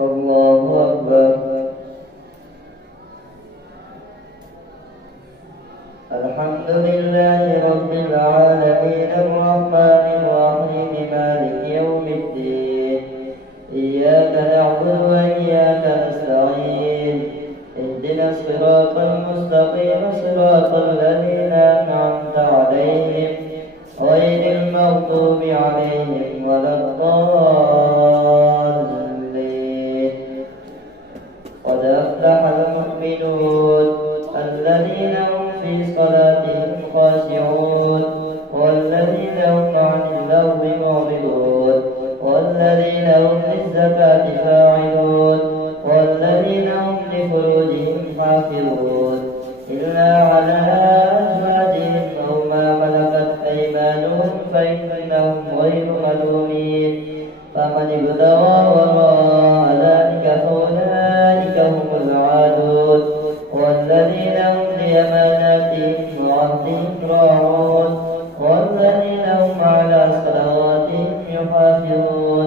الله أكبر. الحمد لله رب العالمين الرحمن الرحيم مالك يوم الدين. إياك نعبد وإياك نستعين. اهدنا الصراط المستقيم صراط الذين أنعمت عليهم غير المغضوب عليهم ولا الضالين. قد أفلح المؤمنون الذين هم في صلاتهم خاشعون والذين هم عن اللغو معرضون والذين هم للزكاة فاعلون والذين هم لفروجهم حافظون إلا على أزواجهم أو ما ملكت أيمانهم فإنهم غير ملومين. فمن ابتغى وراء ذلك فأولئك هم العادون والذين هم لأماناتهم وعهدهم راعون والذين هم على صلواتهم يحافظون.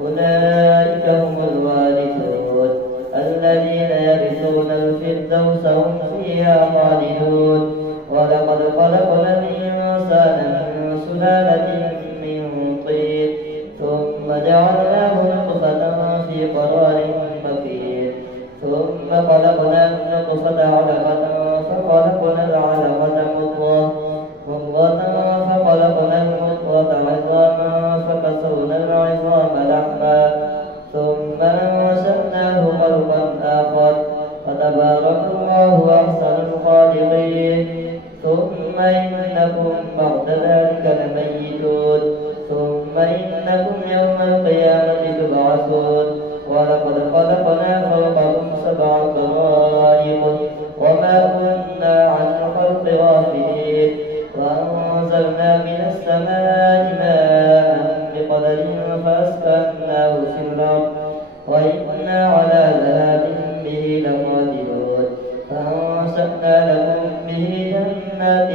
أولئك هم الوارثون الذين يرثون الفردوس هم فيها خالدون. ولقد خلقنا الإنسان من سلالة من طين ثم جعلناه نطفة في قرار مكين ثم خلقنا النطفة علقة فخلقنا العلقة مضغة فخلقنا المضغة عظاما فكسونا العظام لحما ثم أنشأناه خلقا آخر فتبارك الله أحسن الخالقين. ثم إنكم بعد ذلك لميتون ثم إنكم يوم القيامة تبعثون. ولقد خلقنا فوقكم 7 طرائق وما كنا عن الخلق غافلين وأنزلنا من السماء ماء بقدر فأسكناه في الأرض وإنا على ذهاب به لقادرون. فأنشأنا لكم به جنات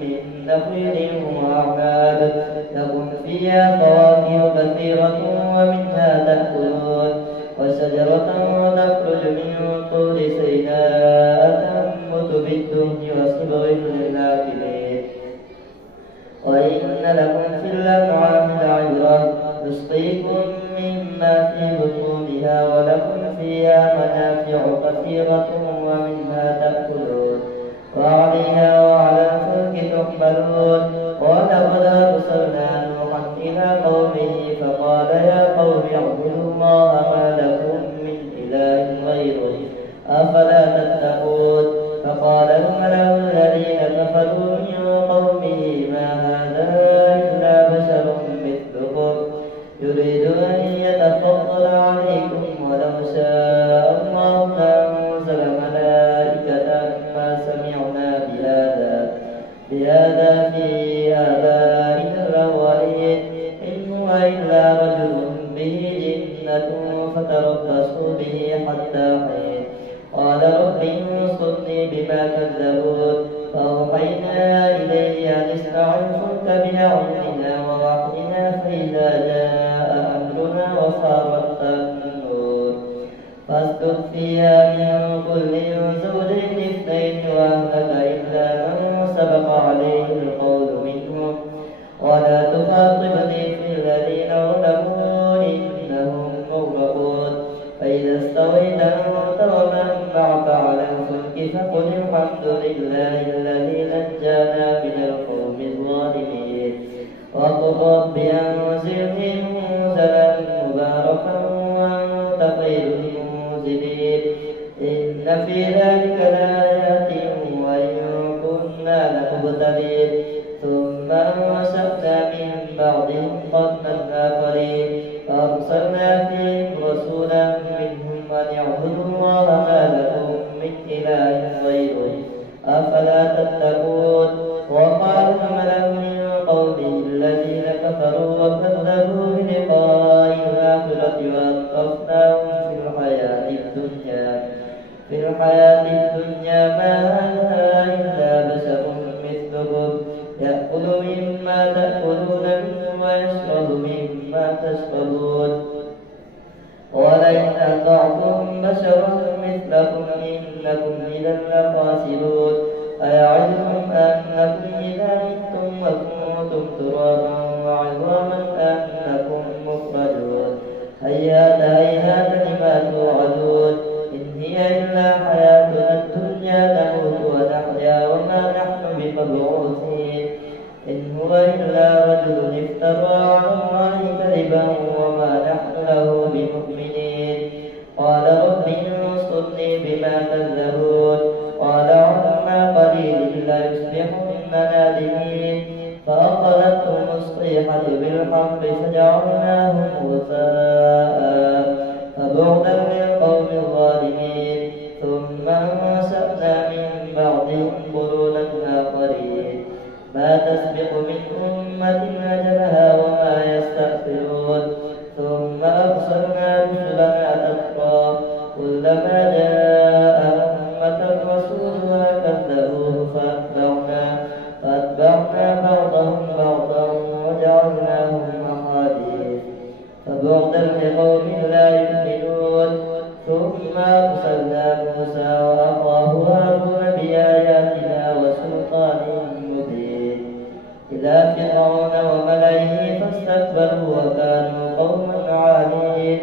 من نخيل وأعناب لكم فيها فواكه كثيرة ومنها تأكلون وشجرة تخرج من طور سيناء تنبت بالدهن وصبغ للآكلين. وإن لكم في الأنعام لعبرة نسقيكم مما في بطونها ولكم فيها منافع كثيرة ومنها تأكلون وعليها وعلى الفلك تحملون. ولقد أرسلنا نوحا إلى قومه فقال يا قوم اعبدوا الله ما لكم من إله غيره أفلا تتقون. فقال الملأ الذين كفروا من قومه ما هذا إلا بشر مثلكم يريد أن يتفضل عليكم ولو شاء الله لأنزل ملائكة ما سمعنا بهذا في آبائنا الأولين إن هو إلا رجل به جنة فتربصوا به حتى حين. قال رب انصرني بما كذبون. فأوحينا إليه أن اصنع الفلك بأعيننا ووحينا فإذا جاء أمرنا وفارت النور فاسلك فيها من كل زوجين 2 وأهلك إلا من سبق عليه القول منهم ولا تخاطبني في الذين ظلموا إنهم مغرقون. فإذا استويت أنت ومن معك على الفلك فقل الحمد لله الذي نجانا من القوم الظالمين. وقل رب أنزلني منزلا مباركا وأنت خير المنزلين. إن في ذلك لآيات وإن كنا لمبتلين. ثم أنشأنا من بعدهم قرنا آخرين فأرسلنا فيهم رسولا منهم أن اعبدوا الله ما لكم من إله غيره أفلا تتقون. وقال الملأ من قومه الذين كفروا وكذبوا بلقاء الآخرة وأترفناهم في الحياة الدنيا ما هذا إلا بشر مثلكم يأكل مما تأكلون منه ويشرب مما تشربون ولئن أطعتم بشرا مثلكم إنكم إذا لخاسرون أيعدكم أنكم إذا متم وكنتم ترابا وعظاما أنكم مخرجون هيهات هيهات لما توعدون إن هي إلا حياتنا الدنيا نموت ونحيا وما نحن بمبعوثين إن هو إلا رجل افترى على الله كذبا وما نحن له بمؤمنين قال رب انصرني بما كذبون قال عما قليل ليصبحن نادمين فأخذتهم الصيحة بالحق فجعلناهم غثاء فبعدا للقوم الظالمين ثم أنشأنا من بعدهم قرونا آخرين ما تسبق من أمة أجلها وما يستأخرون ثم أرسلنا رسلنا تترى كلما جاء أمة رسولها كذبوه فأتبعنا بعضهم بعضا وجعلناهم أحاديث فبعدا لقوم لا يؤمنون ثم أرسلنا موسى وأخاه هارون بآياتنا وسلطان مبين إلى فرعون وملئه فاستكبروا وكانوا قوما عالين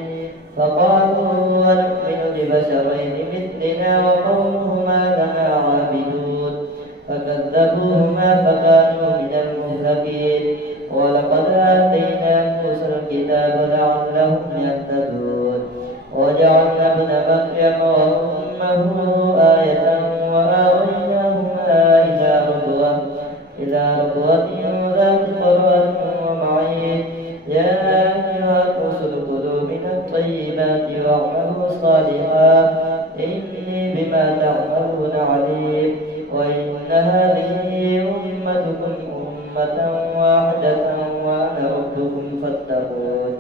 فقالوا ونؤمن لبشرين مثلنا وقومهما لنا عابدون فكذبوهما فكانوا من المهلكين ولقد آتينا موسى الكتاب لعلهم يهتدون وجعلنا ابن مريم وأمه آية وآويناهما إلى ربوة ذات قرار ومعين يا أيها الرسل كلوا من الطيبات واعملوا صالحا إني بما تعملون عليم وإن هذه أمتكم أمة واحدة وأنا ربكم فاتقون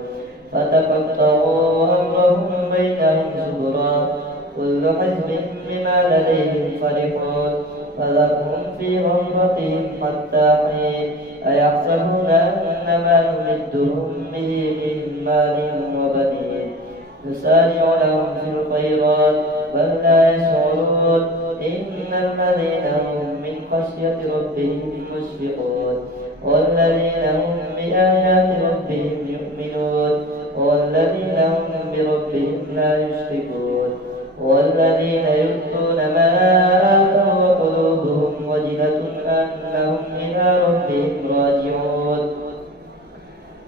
فتقطعوا أمرهم بينهم زبرا كل حزب بما لديهم فرحون فذرهم في غمرتهم حتى حين أيحسبون أن ما نمدهم به من مال وبنين نسارع لهم في الخيرات بل لا يشعرون إن الذين هم من خشية ربهم مشفقون والذين هم بآيات ربهم يؤمنون والذين هم بربهم لا يشركون والذين يؤتون ما آتوا وقلوبهم وجلة أنهم إلى ربهم راجعون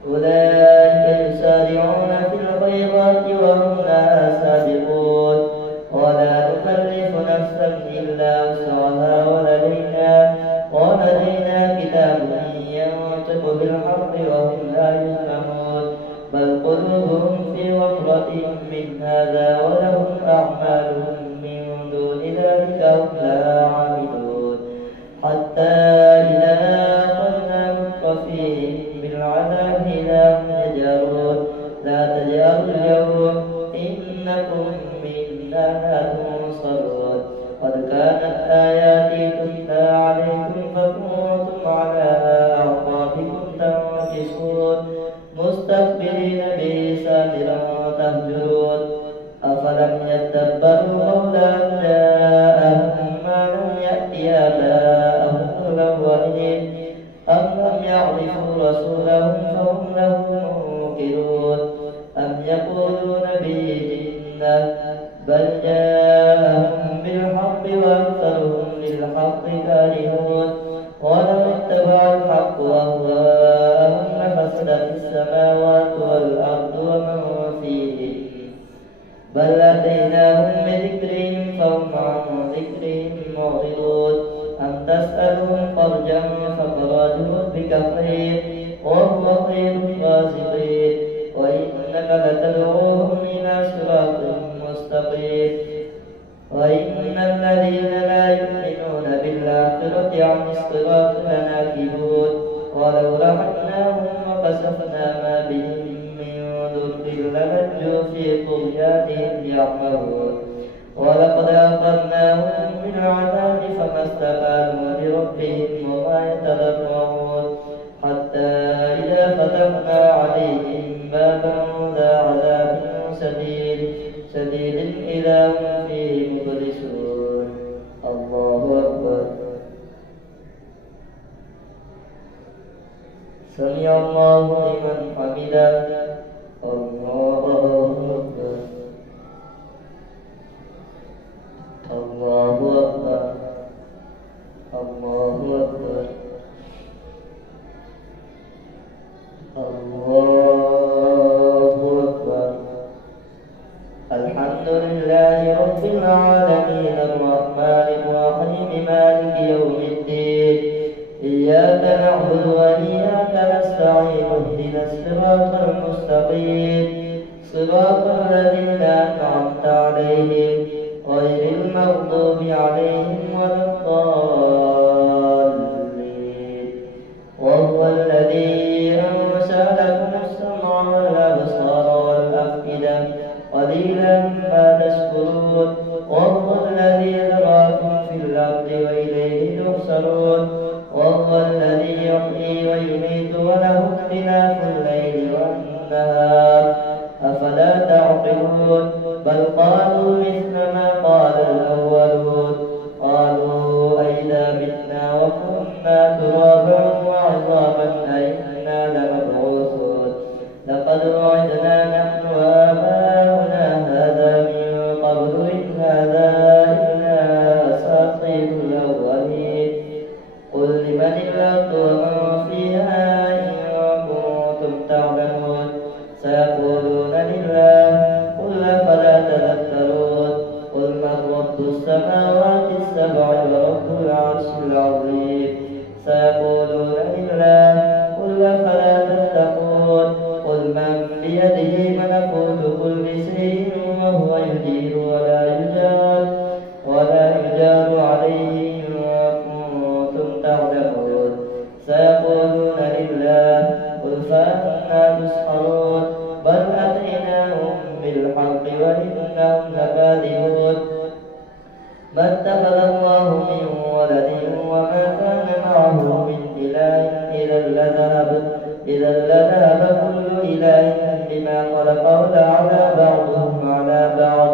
أولئك يسارعون في الخيرات وهم لها سابقون ولا نكلف نفسا إلا وسعها ولدينا كتاب ينطق بالحق وهم لا يظلمون بل قلوبهم في غفرة من هذا ولهم أعمال من دون ذلك هم لا عابدون حتى إذا أخذنا مترفيهم بالعذاب إذا هم يجأرون لا تجأروا اليوم إنكم منا لا تنصرون قد كانت آياتي تتلى عليكم فكنتم على أعقابكم تنكصون مستكبرين به سامرا تهجرون أفلم يدبروا قولا جاءهم ما لم يأت آباءهم الأولين أم لم يعرفوا رسولهم فهم له منكرون أم يقولون به جنة بل جاءهم بالحق وأكثرهم للحق كارهون ولو اتبع الحق أهواءهم لفسدت السماوات والأرض ومن فيهن بل أتيناهم بذكرهم فهم عن ذكرهم معرضون أم تسألهم فرجا ففرج ربك خير وهو خير الرازقين وإنك لتدعوهم إلى صراط مستقيم وإن الذين لا يؤمنون بالآخرة عن الصراط لناكبون ولو رحمناهم وكشفنا ما بهم من ضر للجوا في طغيانهم يعمهون ولقد أخذناهم بالعذاب فما استكانوا لربهم وما يتضرعون حتى إذا فتحنا عليهم بابا ذا عذاب شديد شديد إذا هم فيه مبلسون. الله أكبر. سمع الله لمن حمده. الله أكبر. الله أكبر. الله أكبر. الله أكبر. الحمد لله رب العالمين الرحمن الرحيم مالك يوم الدين. إياك نعبد وإياك نستعين اهدنا الصراط المستقيم صراط الذين أنعمت عليهم غير المغضوب عليهم ولا الضالين. وهو الذي أنشأ لكم السمع والأبصار والأفئدة قليلا ما تشكرون. وهو الذي ذراكم في الأرض وإليه تحشرون. وهو الذي يحيي ويميت وله اختلاف الليل والنهار أفلا تعقلون. بل قالوا مثل ما قال الأولون قالوا أئذا متنا وكنا ترابا وعظاما أئنا لمبعوثون. لقد وعدنا نحن وآباؤنا هذا من قبل إن هذا إلا أساطير الأولين. قل لمن الأرض ومن فيها إن كنتم تعلمون. سيقولون لله قل أفلا تذكرون. قل من رب السماوات السبع ورب العرش العظيم. سيقولون لله قل أفلا تتقون. قل من بيده ملكوت كل شيء وهو يجير ولا يجار عليه إن كنتم تعلمون. سيقولون لله قل فأنى تسحرون. بل أتيناهم بالحق وإنهم لكاذبون. ما اتخذ الله من ولد وما كان معه من إله إذا لذهب كل إله بما خلق ولعلى بعضهم على بعض.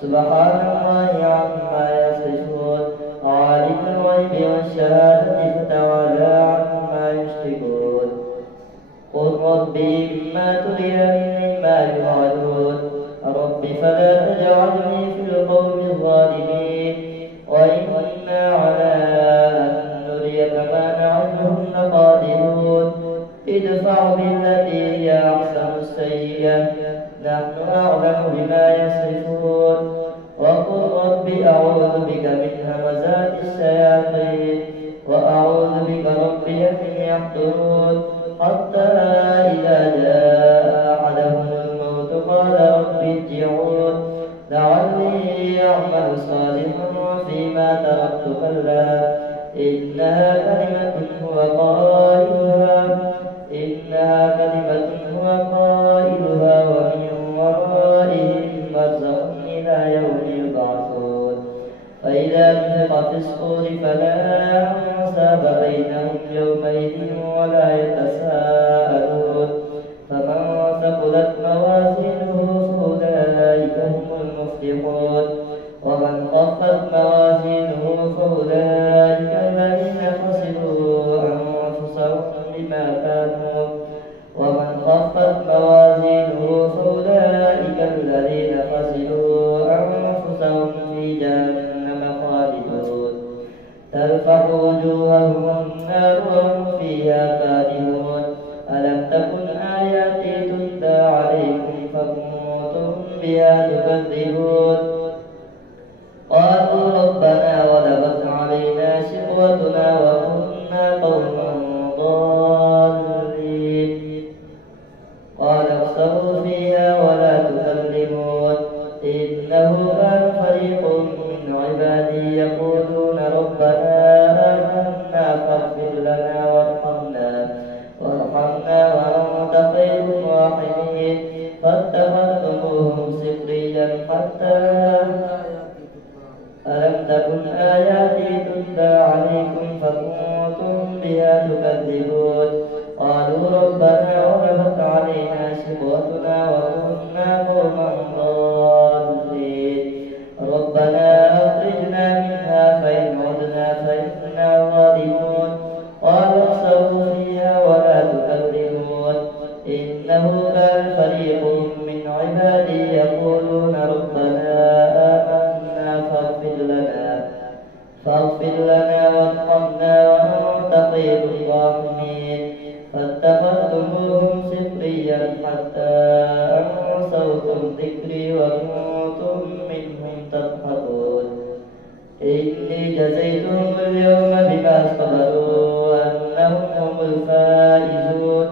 سبحان الله عما يصفون. عالم الغيب والشهادة فتعالى عما يشركون. قل ربي إما تريني ما يوعدون. رب فلا تجعلني في القوم الظالمين. وإنا على أن نريك ما نعدهم لقادرون. ادفع بالتي هي أحسن السيئة نحن أعلم بما يصفون. وقل رب أعوذ بك من همزات الشياطين وأعوذ بك رب أن يحضرون. حتى إذا جاء أحدهم الموت قال رب ارجعون لعلي أعمل صالحا فيما تركت كلا إنها كلمة هو قائلها ومن ورائهم برزخ إلى يوم يبعثون. فإذا نفخ في الصور فلا أنساب بينهم يومئذ ولا يتساءلون. فمن ثقلت موازينه فأولئك هم المفلحون. ومن خفت موازينه فأولئك الذين خسروا أنفسهم بما كانوا في جهنم خالدون. تلفح وجوههم النار وهم فيها كارهون. ألم تكن آياتي تتلى عليكم فكنتم بها تكذبون. قالوا ربنا غلبت علينا شقوتنا وكنا قوما ضالين. قال اخسئوا فيها ولا تكلمون. إنه كان فريق من عبادي يقولون ربنا آمنا فاغفر لنا وارحمنا وأنت خير الراحمين. فاتخذتموهم سخريا حتى ألم تكن آياتي تتلى عليكم فكنتم بها تكذبون. قالوا ربنا غلبت علينا شقوتنا وكنا قوما ضالين. فريق من عبادي يقولون ربنا آمنا فاغفر لنا وارحمنا وأنت خير الراحمين فاتخذتموهم سخريا حتى أنسوكم ذكري وكنتم منهم تضحكون إني جزيتهم اليوم بما صبروا أنهم هم الفائزون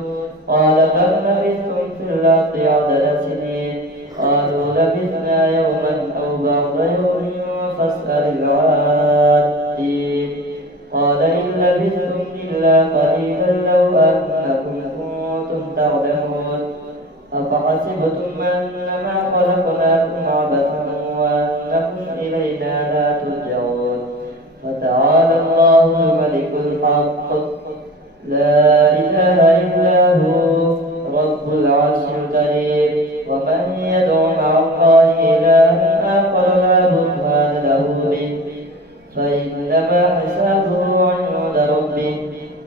قال كم لبثتم في الأرض عدد سنين قالوا لبثنا يوما أو بعض يوم فاسأل العادين قال إن لبثتم إلا قليلا لو أنكم كنتم تعلمون أفحسبتم أنما خلقناكم عبثا وأنكم إلينا لا ترجعون فتعالى الله الملك الحق لا إله إلا هو رب العرش الكريم ومن يدع مع الله إلها آخر لا برهان له به فإنما حسابه عند ربه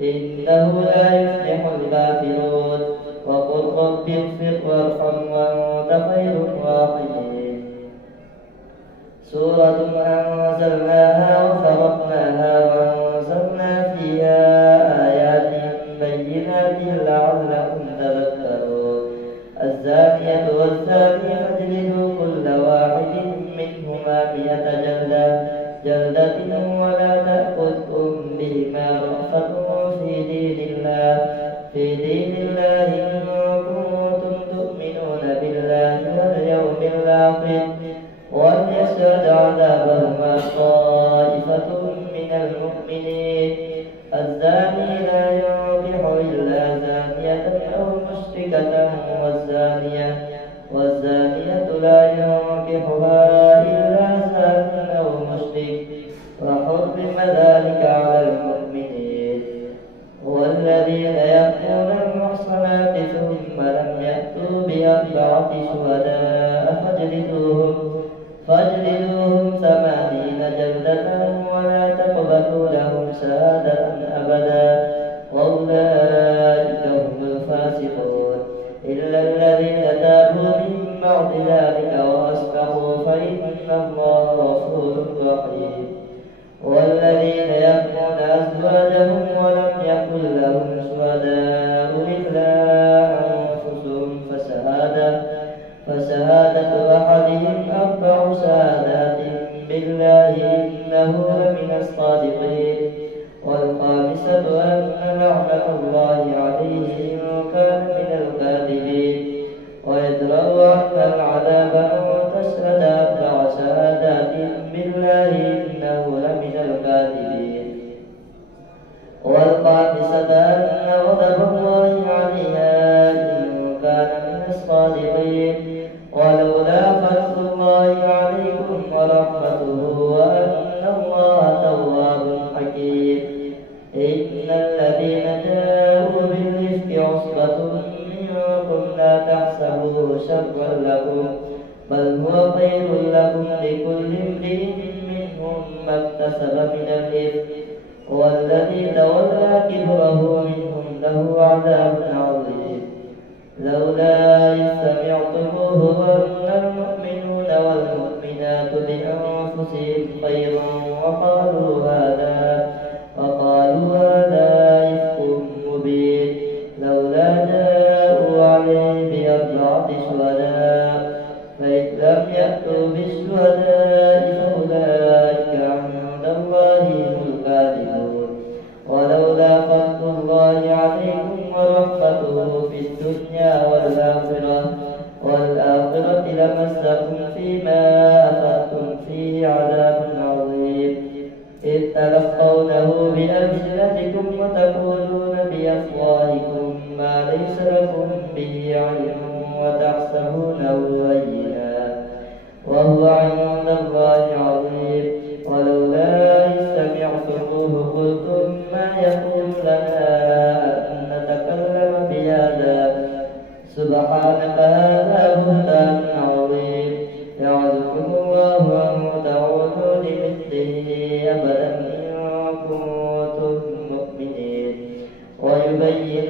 إنه لا يفلح الكافرون وقل رب اغفر وارحم وأنت خير الراحمين سورة أنزلناها وفرقناها وأنزلنا فيها آيات بينات لعلكم تذكرون الزانية والزاني فاجلدوا كل واحد منهما 100 جلدة ولا تأخذكم بهما رأفة في دين الله إن كنتم تؤمنون بالله واليوم الآخر وليشهد عذابهما طائفة من المؤمنين الزاني لا ينكح إلا زانية أو مشركة والزانية لا ينكحها إلا زان أو مشرك وحرم ذلك على المؤمنين والذين يأتون المحصنات ثم لم يأتوا ب4 شهداء فاجلدوهم 80 جلدة ولا تقبلوا لهم شهادة أبدا وأولئك هم الفاسقون إلا الذين تابوا من بعد ذلك وأصلحوا فإن الله غفور رحيم والذين يرمون أزواجهم ولم يكن لهم شهداء إلا أنفسهم فشهادة أحدهم 4 شهادات بالله إنه لمن الصادقين والخامسة أن لعنة الله عليه إن كان من الكاذبين ويدرأ عنها العذاب أن تشهد 4 شهادات بالله إنه لمن الكاذبين والخامسة أن غضب الله عليها إن كان من الصادقين ولولا فضل الله عليكم ورحمته وأن الله تواب حكيم إن الذين جاءوا بالإفك عصبة منكم لا تحسبوه شرا لكم بل هو خير لكم لكل امرئ منهم ما اكتسب من الإثم والذي تولى كبره منهم له عذاب عظيم لولا إذ سمعتموه ظن المؤمنون والمؤمنات بأنفسهم خيرا وقالوا هذا إفك مبين لولا جاءوا عليه ب4 شهداء فإذ لم يأتوا بالشهداء فأولئك عند الله هم الكاذبون ولولا فضل الله عليكم ورحمته في الدنيا والآخرة لمسكم فيما أخذتم فيه عذاب عظيم إذ تلقونه بألسنتكم وتقولون بأفواهكم ما ليس لكم به علم وتحسبونه هينا وهو عند الله عظيم ولولا إذ سمعتموه قلتم ما يكون لنا أن نتكلم بهذا سبحانك هذا بهتان عظيم يعظكم الله أن تعودوا لمثله أبدا إن كنتم مؤمنين ويبين